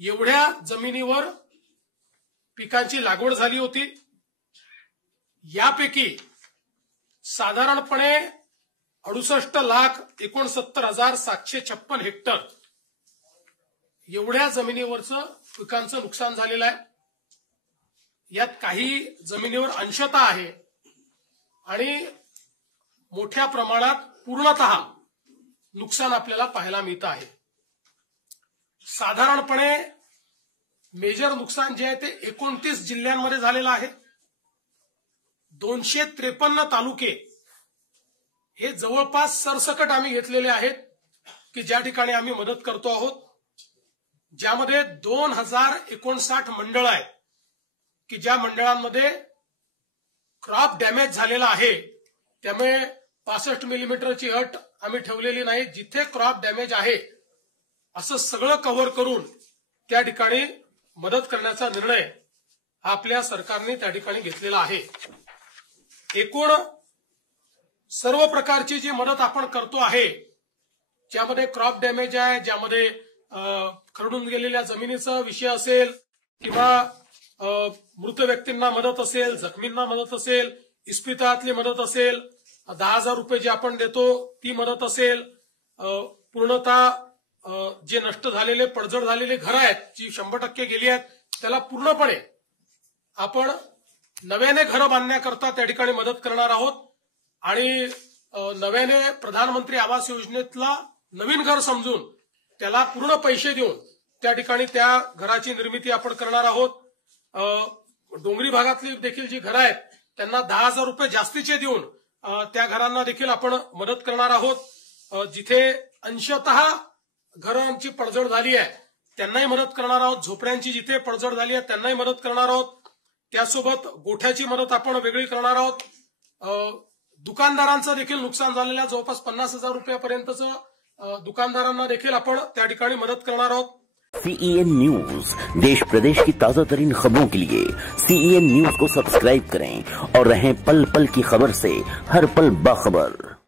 एवढ्या जमिनीवर पिकांची लागवड झाली होती। यापैकी साधारणपणे 68,69,756 हेक्टर एवढ्या जमिनीवरचं पिकांचं नुकसान झालेलं आहे। यात काही जमिनीवर अंशतः आहे आणि मोठ्या प्रमाणात पूर्णतः नुकसान आपल्याला पाहायला मिळतं आहे। साधारणपणे मेजर नुकसान जे आहे ते 29 जिल्ह्यांमध्ये झालेलं आहे। 253 तालुके हे जवळपास सरसकट आम्ही घेतलेले आहेत की ज्या ठिकाणी आम्ही मदत करतो आहोत, ज्यामध्ये 2059 मंडळ आहेत की ज्या मंडळांमध्ये क्रॉप डॅमेज झालेला आहे। त्यामुळे 65 मिलीमीटरची अट आम्ही ठेवलेली नाही। जिथे क्रॉप डॅमेज आहे असं सगळं कव्हर करून त्या ठिकाणी मदत करण्याचा निर्णय आपल्या सरकारने त्या ठिकाणी घेतलेला आहे। एकूण सर्व प्रकारची जी मदत आपण करतो आहे, ज्यामध्ये क्रॉप डॅमेज आहे, ज्यामध्ये खरडून गेलेल्या जमिनीचा विषय असेल किंवा मृत व्यक्तींना मदत असेल, जखमींना मदत असेल, इस्पितळातली मदत असेल, 10,000 रुपये जे आपण देतो ती मदत असेल, पूर्णतः जे नष्ट झालेले पडझड झालेले घर आहेत जी 100% गेली आहेत त्याला पूर्णपणे आपण नव्याने घर बांधण्याकरता त्या ठिकाणी मदत करणार आहोत आणि नव्याने प्रधानमंत्री आवास योजनेतला नवीन घर समजून त्याला पूर्ण पैसे देऊन त्या ठिकाणी त्या घराची निर्मिती आपण करणार आहोत। डोंगरी भागातली देखील जी घरं आहेत त्यांना 10,000 रुपये जास्तीचे देऊन त्या घरांना देखील आपण मदत करणार आहोत। जिथे अंशतः घरांची पडझड झाली आहे त्यांनाही मदत करणार आहोत, झोपड्यांची जिथे पडझड झाली आहे त्यांनाही मदत करणार आहोत, त्यासोबत गोठ्याची मदत आपण वेगळी करणार आहोत। दुकानदारांचं देखील नुकसान झालेल्या जवळपास 50,000 रुपयापर्यंतचं दुकानदारांना देखील आपण त्या ठिकाणी मदत करणार आहोत। CEN न्यूज देश प्रदेश की ताजा तरीन खबरों के लिए CEN न्यूज को सब्सक्राइब करें और रहें पल पल की खबर से हर पल बाखबर।